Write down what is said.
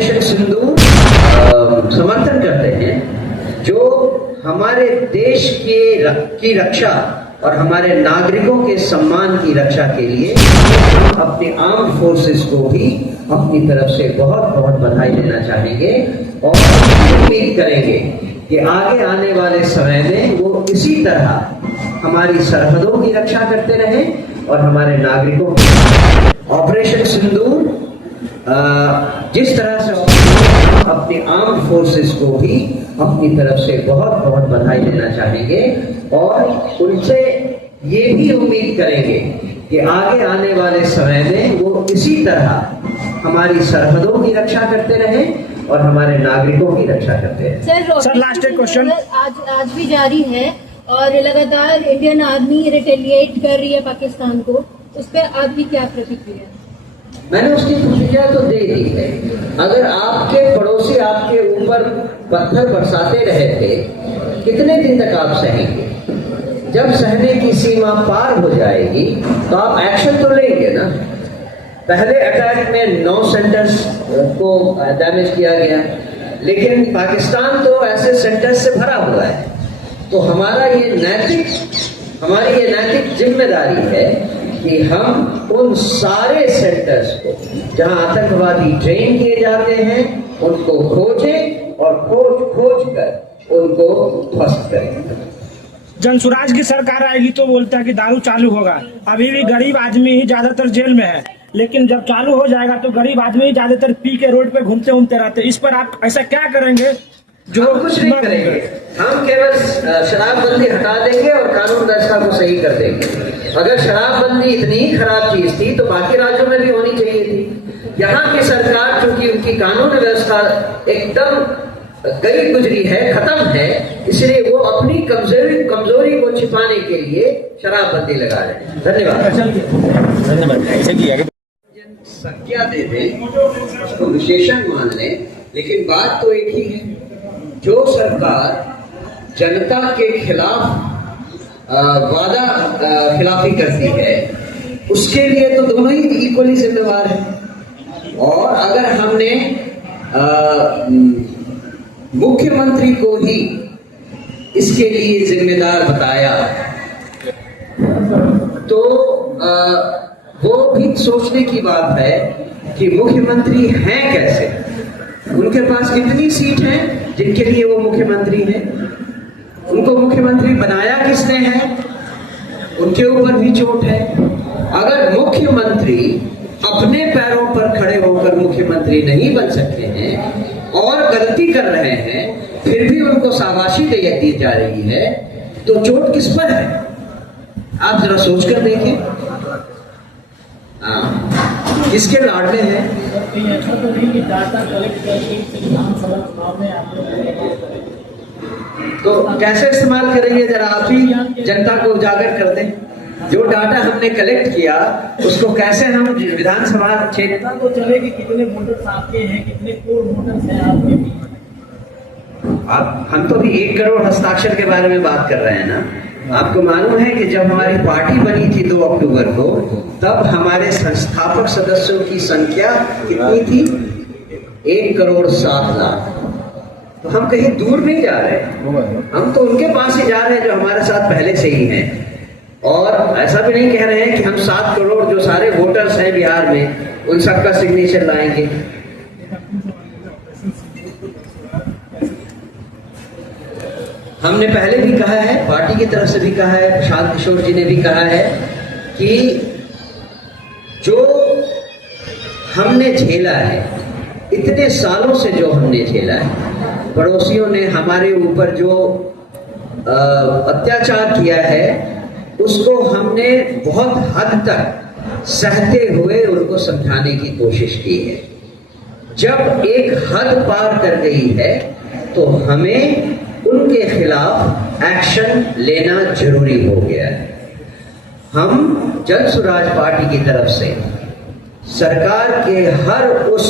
Operation सिंदूर समर्थन करते हैं, जो हमारे देश की रक्षा और हमारे नागरिकों के सम्मान की रक्षा के लिए हम अपने आर्म्ड फोर्सेस को भी अपनी तरफ से बहुत बहुत बधाई देना चाहेंगे और उम्मीद करेंगे कि आगे आने वाले समय में वो इसी तरह हमारी सरहदों की रक्षा करते रहें और हमारे नागरिकों की। ऑपरेशन सिंदूर जिस तरह से अपने आर्म्ड फोर्सेस को भी अपनी तरफ से बहुत बहुत बधाई देना चाहेंगे और उनसे ये भी उम्मीद करेंगे कि आगे आने वाले समय में वो इसी तरह हमारी सरहदों की रक्षा करते रहें और हमारे नागरिकों की रक्षा करते रहें। सर लास्ट एक क्वेश्चन आज भी जारी है और लगातार इंडियन आर्मी रिटेलिएट कर रही है पाकिस्तान को, उस पर आपकी क्या प्रतिक्रिया है? मैंने उसकी प्रतिक्रिया तो दे दी है। अगर आपके पड़ोसी आपके ऊपर पत्थर बरसाते रहे थे, कितने दिन तक आप सहेंगे? जब सहने की सीमा पार हो जाएगी तो आप एक्शन तो लेंगे ना। पहले अटैक में 9 सेंटर्स को डैमेज किया गया, लेकिन पाकिस्तान तो ऐसे सेंटर्स से भरा हुआ है। तो हमारी ये नैतिक जिम्मेदारी है कि हम उन सारे सेंटर्स को जहां आतंकवादी ट्रेन किए जाते हैं उनको खोजें और खोज कर उनको ध्वस्त करें। जनसुराज की सरकार आएगी तो बोलता है कि दारू चालू होगा। अभी भी गरीब आदमी ही ज्यादातर जेल में है, लेकिन जब चालू हो जाएगा तो गरीब आदमी ही ज्यादातर पी के रोड पे घूमते रहते। इस पर आप ऐसा क्या करेंगे? जो कुछ नहीं करेंगे, हम केवल शराबबंदी हटा देंगे और कानून व्यवस्था को सही कर देंगे। अगर शराबबंदी इतनी ही खराब चीज थी तो बाकी राज्यों में भी होनी चाहिए थी। यहाँ की सरकार चूंकि उनकी कानून व्यवस्था एकदम गई गुजरी है, खत्म है, इसलिए वो अपनी कमजोरी को छिपाने के लिए शराबबंदी लगा रहे हैं। धन्यवाद। संज्ञा दे दें, उसको विशेषण मान लें, लेकिन बात तो एक ही है। जो सरकार जनता के खिलाफ वादा खिलाफी करती है उसके लिए तो दोनों ही इक्वली जिम्मेवार हैं। और अगर हमने मुख्यमंत्री को ही इसके लिए जिम्मेदार बताया तो वो भी सोचने की बात है कि मुख्यमंत्री हैं कैसे, उनके पास कितनी सीट हैं जिनके लिए वो मुख्यमंत्री हैं, उनको मुख्यमंत्री बनाया किसने है, उनके ऊपर भी चोट है। अगर मुख्यमंत्री अपने पैरों पर खड़े होकर मुख्यमंत्री नहीं बन सकते हैं और गलती कर रहे हैं, फिर भी उनको शाबाशी दी जा रही है, तो चोट किस पर है? आप जरा सोचकर देखें। किसके लाडले हैं? तो कैसे इस्तेमाल करेंगे, जरा आप ही जनता को उजागर कर दें। जो डाटा हमने कलेक्ट किया उसको कैसे हम विधानसभा क्षेत्र को चले कि कितने वोटर्स आपके हैं, कितने करोड़ वोटर्स हैं आपके? हम तो भी 1 करोड़ हस्ताक्षर के बारे में बात कर रहे हैं ना। आपको मालूम है कि जब हमारी पार्टी बनी थी 2 अक्टूबर को, तब हमारे संस्थापक सदस्यों की संख्या कितनी थी? 1 करोड़ 7 लाख। तो हम कहीं दूर नहीं जा रहे, हम तो उनके पास ही जा रहे हैं जो हमारे साथ पहले से ही हैं। और ऐसा भी नहीं कह रहे हैं कि हम 7 करोड़ जो सारे वोटर्स हैं बिहार में उन सबका सिग्नेचर लाएंगे। हमने पहले भी कहा है, पार्टी की तरफ से भी कहा है, प्रशांत किशोर जी ने भी कहा है कि जो हमने झेला है, इतने सालों से जो हमने झेला है, पड़ोसियों ने हमारे ऊपर जो अत्याचार किया है उसको हमने बहुत हद तक सहते हुए उनको समझाने की कोशिश की है। जब एक हद पार कर गई है तो हमें उनके खिलाफ एक्शन लेना जरूरी हो गया है। हम जनसुराज पार्टी की तरफ से सरकार के हर उस